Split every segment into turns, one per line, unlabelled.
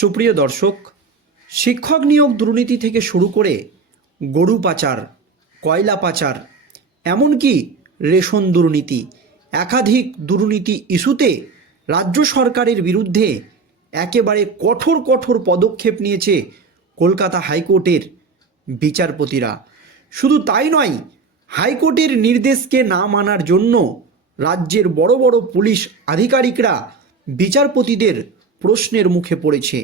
সুপ্রিয় দর্শক, শিক্ষক নিয়োগ দুর্নীতি থেকে শুরু করে গরু পাচার, কয়লা পাচার, এমনকি রেশন দুর্নীতি, একাধিক দুর্নীতি ইস্যুতে রাজ্য সরকারের বিরুদ্ধে একেবারে কঠোর কঠোর পদক্ষেপ নিয়েছে কলকাতা হাইকোর্টের বিচারপতিরা। শুধু তাই নয়, হাইকোর্টের নির্দেশকে না মানার জন্য রাজ্যের বড় বড় পুলিশ আধিকারিকরা বিচারপতিদের প্রশ্নের মুখে পড়েছে।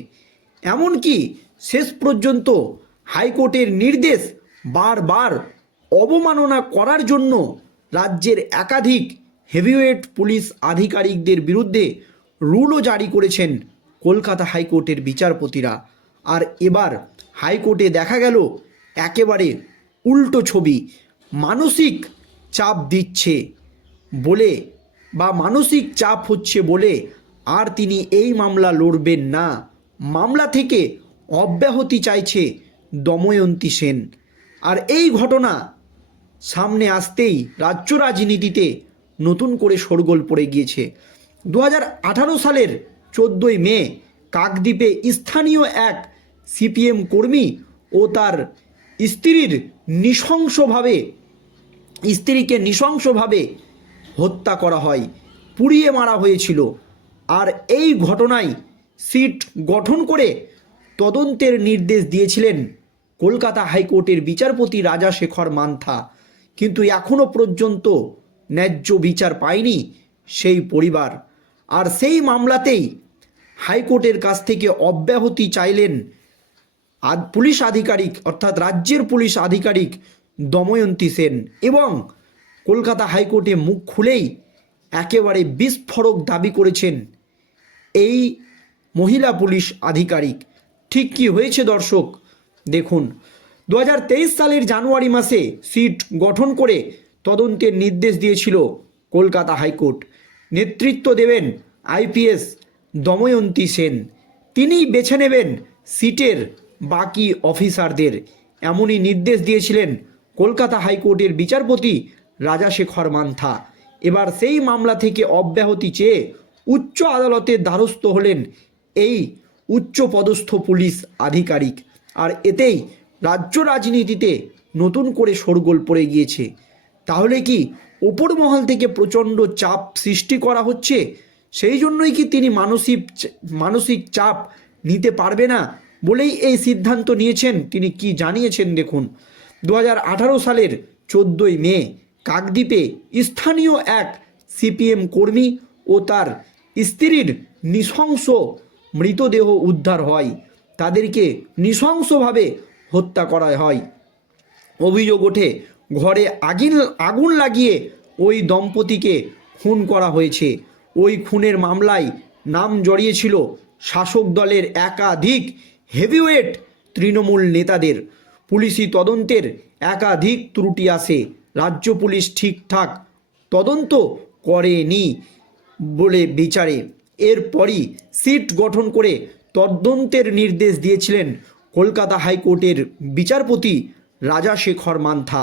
এমনকি শেষ পর্যন্ত হাইকোর্টের নির্দেশ বারবার অবমাননা করার জন্য রাজ্যের একাধিক হেভিওয়েট পুলিশ আধিকারিকদের বিরুদ্ধে রুলও জারি করেছেন কলকাতা হাইকোর্টের বিচারপতিরা। আর এবার হাইকোর্টে দেখা গেল একেবারে উল্টো ছবি, মানসিক চাপ দিচ্ছে বলে বা মানসিক চাপ হচ্ছে বলে আর তিনি এই মামলা লড়বেন না। মামলা থেকে অব্যাহতি চাইছে দময়ন্তী সেন। আর এই ঘটনা সামনে আসতেই রাজ্য রাজনীতিতে নতুন করে শোরগোল পড়ে গিয়েছে। দু হাজার আঠারো সালের চোদ্দোই মে কাকদ্বীপে স্থানীয় এক সিপিএম কর্মী ও তার স্ত্রীর নৃশংসভাবে, স্ত্রীকে নৃশংসভাবে হত্যা করা হয়। পুড়িয়ে মারা হয়েছিল। আর এই ঘটনায় সিট গঠন করে তদন্তের নির্দেশ দিয়েছিলেন কলকাতা হাইকোর্টের বিচারপতি রাজা শেখর মান্থা। কিন্তু এখনও পর্যন্ত ন্যায্য বিচার পায়নি সেই পরিবার। আর সেই মামলাতেই হাইকোর্টের কাছ থেকে অব্যাহতি চাইলেন পুলিশ আধিকারিক, অর্থাৎ রাজ্যের পুলিশ আধিকারিক দময়ন্তী সেন এবং কলকাতা হাইকোর্টে মুখ খুলেই একেবারে বিস্ফোরক দাবি করেছেন এই মহিলা পুলিশ আধিকারিক। ঠিক কি হয়েছে দর্শক? দেখুন দু হাজার তেইশ সালের জানুয়ারি মাসে সিট গঠন করে তদন্তের নির্দেশ দিয়েছিল কলকাতা হাইকোর্ট। নেতৃত্ব দেবেন আইপিএস দময়ন্তী সেন। তিনিই বেছে নেবেন সিটের বাকি অফিসারদের। এমনই নির্দেশ দিয়েছিলেন কলকাতা হাইকোর্টের বিচারপতি রাজাশেখর মান্থা। এবার সেই মামলা থেকে অব্যাহতি চেয়ে উচ্চ আদালতের দ্বারস্থ হলেন এই উচ্চ পদস্থ পুলিশ আধিকারিক। আর এতেই রাজ্য রাজনীতিতে নতুন করে শোরগোল পড়ে গিয়েছে। তাহলে কি ওপর মহল থেকে প্রচণ্ড চাপ সৃষ্টি করা হচ্ছে? সেই জন্যই কি তিনি মানসিক মানসিক চাপ নিতে পারবে না বলেই এই সিদ্ধান্ত নিয়েছেন? তিনি কি জানিয়েছেন দেখুন। দু হাজার আঠারো সালের চোদ্দোই মে কাকদ্বীপে স্থানীয় এক সিপিএম কর্মী ও তার স্ত্রীর নৃশংস মৃতদেহ উদ্ধার হয়। তাদেরকে নৃশংসভাবে হত্যা করা হয়। অভিযোগ ওঠে, ঘরে আগুন আগুন লাগিয়ে ওই দম্পতিকে খুন করা হয়েছে। ওই খুনের মামলায় নাম জড়িয়েছিল শাসক দলের একাধিক হেভিওয়েট তৃণমূল নেতাদের। পুলিশি তদন্তের একাধিক ত্রুটি আসে। রাজ্য পুলিশ ঠিকঠাক তদন্ত করেনি। বলে বিচারে। এরপরই সিট গঠন করে তদন্তের নির্দেশ দিয়েছিলেন কলকাতা হাইকোর্টের বিচারপতি রাজাশেখর মান্থা।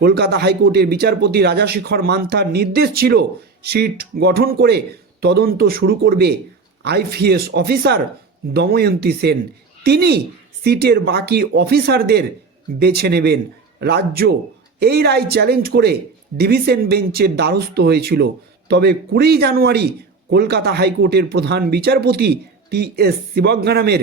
কলকাতা হাইকোর্টের বিচারপতি রাজাশেখর মান্থার নির্দেশ ছিল সিট গঠন করে তদন্ত শুরু করবে আইপিএস অফিসার দময়ন্তী সেন। তিনি সিটের বাকি অফিসারদের বেছে নেবেন। রাজ্য এই রায় চ্যালেঞ্জ করে ডিভিশন বেঞ্চের দ্বারস্থ হয়েছিল। তবে কুড়ি জানুয়ারি কলকাতা হাইকোর্টের প্রধান বিচারপতি টি এস শিবজ্ঞা নামের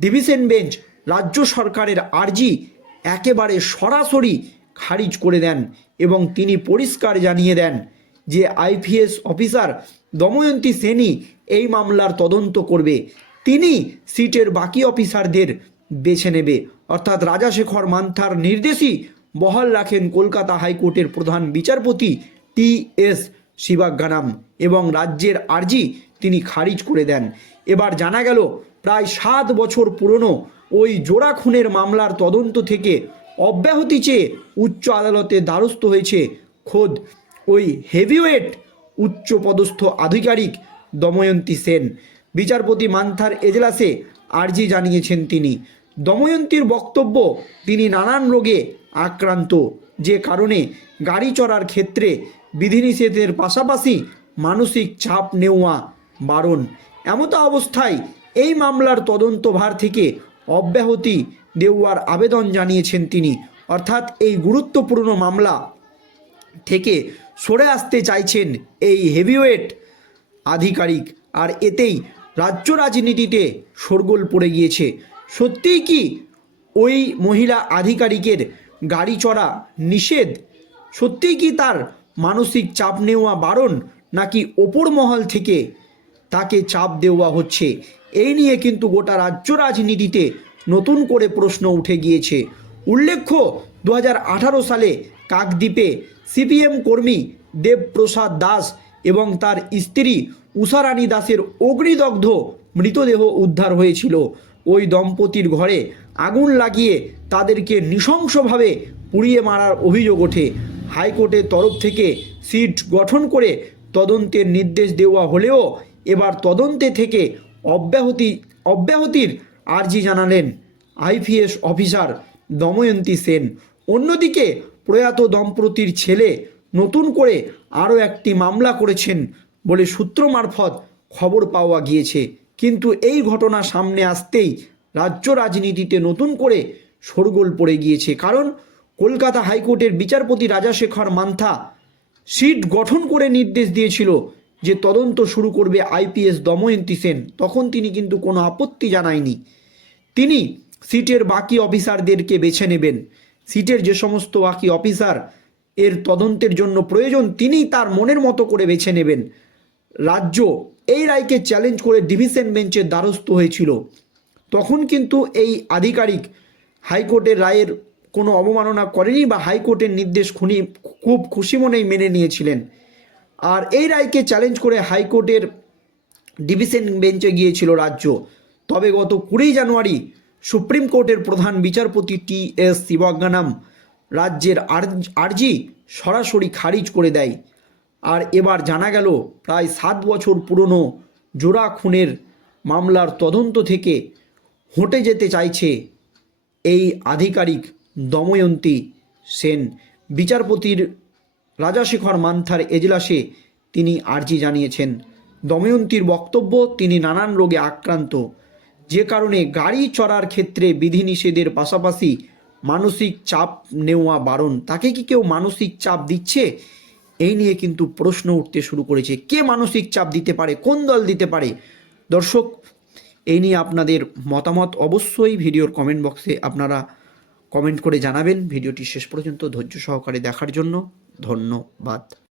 ডিভিশন বেঞ্চ রাজ্য সরকারের আর্জি একেবারে সরাসরি খারিজ করে দেন এবং তিনি পরিষ্কার জানিয়ে দেন যে আইপিএস অফিসার দময়ন্তী সেনই এই মামলার তদন্ত করবে। তিনি সিটের বাকি অফিসারদের বেছে নেবে। অর্থাৎ রাজাশেখর মান্থার নির্দেশই বহাল রাখেন কলকাতা হাইকোর্টের প্রধান বিচারপতি টি এস শিবাজ্ঞানাম এবং রাজ্যের আর্জি তিনি খারিজ করে দেন। এবার জানা গেল, প্রায় সাত বছর পুরনো ওই জোড়া খুনের মামলার তদন্ত থেকে অব্যাহতি চেয়ে উচ্চ আদালতে দ্বারস্থ হয়েছে খোদ ওই হেভিওয়েট উচ্চ পদস্থ আধিকারিক দময়ন্তী সেন। বিচারপতি মান্থার এজলাসে আর্জি জানিয়েছেন তিনি, দময়ন্তীর বক্তব্য তিনি নানান রোগে আক্রান্ত। যে কারণে গাড়ি চড়ার ক্ষেত্রে বিধিনিষেধের পাশাপাশি মানসিক চাপ নেওয়া বারণ। এমতো অবস্থায় এই মামলার তদন্তভার থেকে অব্যাহতি দেওয়ার আবেদন জানিয়েছেন তিনি। অর্থাৎ এই গুরুত্বপূর্ণ মামলা থেকে সরে আসতে চাইছেন এই হেভিওয়েট আধিকারিক। আর এতেই রাজ্য রাজনীতিতে শোরগোল পড়ে গিয়েছে। সত্যিই কি ওই মহিলা আধিকারিকের গাড়ি চড়া নিষেধ? সত্যিই কি তার মানসিক চাপ নেওয়া বারণ নাকি ওপর মহল থেকে তাকে চাপ দেওয়া হচ্ছে? এই নিয়ে কিন্তু গোটা রাজ্য রাজনীতিতে নতুন করে প্রশ্ন উঠে গিয়েছে। উল্লেখ্য দু হাজার আঠারো সালে কাকদ্বীপে সিপিএম কর্মী দেবপ্রসাদ দাস এবং তার স্ত্রী উষারানী দাসের অগ্নিদগ্ধ মৃতদেহ উদ্ধার হয়েছিল। ওই দম্পতির ঘরে আগুন লাগিয়ে তাদেরকে নৃশংসভাবে পুড়িয়ে মারার অভিযোগ ওঠে। হাইকোর্টের তরফ থেকে সিট গঠন করে তদন্তের নির্দেশ দেওয়া হলেও এবার তদন্তে থেকে অব্যাহতি, অব্যাহতির আর্জি জানালেন আইপিএস অফিসার দময়ন্তী সেন। অন্যদিকে প্রয়াত দম্পতির ছেলে নতুন করে আরও একটি মামলা করেছেন বলে সূত্র মারফত খবর পাওয়া গিয়েছে। কিন্তু এই ঘটনা সামনে আসতেই রাজ্য রাজনীতিতে নতুন করে শোরগোল পড়ে গিয়েছে। কারণ কলকাতা হাইকোর্টের বিচারপতি রাজাশেখর মান্থা সিট গঠন করে নির্দেশ দিয়েছিল যে তদন্ত শুরু করবে আইপিএস দময়ন্তী সেন। তখন তিনি কিন্তু কোনো আপত্তি জানায়নি। তিনি সিটের বাকি অফিসারদেরকে বেছে নেবেন। সিটের যে সমস্ত বাকি অফিসার, এর তদন্তের জন্য প্রয়োজন তিনি তার মনের মতো করে বেছে নেবেন। রাজ্য এই রায়কে চ্যালেঞ্জ করে ডিভিশন বেঞ্চের দ্বারস্থ হয়েছিল। তখন কিন্তু এই আধিকারিক হাইকোর্টের রায়ের কোনো অবমাননা করেনি বা হাইকোর্টের নির্দেশ খুনি খুব খুশি মনেই মেনে নিয়েছিলেন। আর এই রায়কে চ্যালেঞ্জ করে হাইকোর্টের ডিভিশন বেঞ্চে গিয়েছিল রাজ্য। তবে গত কুড়ি জানুয়ারি সুপ্রিম কোর্টের প্রধান বিচারপতি টি এস শিবজ্ঞানাম রাজ্যের আর্জি সরাসরি খারিজ করে দেয়। আর এবার জানা গেল প্রায় সাত বছর পুরনো জোড়া খুনের মামলার তদন্ত থেকে হটে যেতে চাইছে এই আধিকারিক দময়ন্তী সেন। বিচারপতির রাজাশেখর মান্থার এজলাসে তিনি আর্জি জানিয়েছেন। দময়ন্তীর বক্তব্য, তিনি নানান রোগে আক্রান্ত। যে কারণে গাড়ি চড়ার ক্ষেত্রে বিধিনিষেধের পাশাপাশি মানসিক চাপ নেওয়া বারণ। তাকে কি কেউ মানসিক চাপ দিচ্ছে? এই নিয়ে কিন্তু প্রশ্ন উঠতে শুরু করেছে। কে মানসিক চাপ দিতে পারে? কোন দল দিতে পারে? দর্শক, এই নিয়ে আপনাদের মতামত অবশ্যই ভিডিওর কমেন্ট বক্সে আপনারা কমেন্ট করে জানাবেন। ভিডিওটি শেষ পর্যন্ত ধৈর্য সহকারে দেখার জন্য ধন্যবাদ।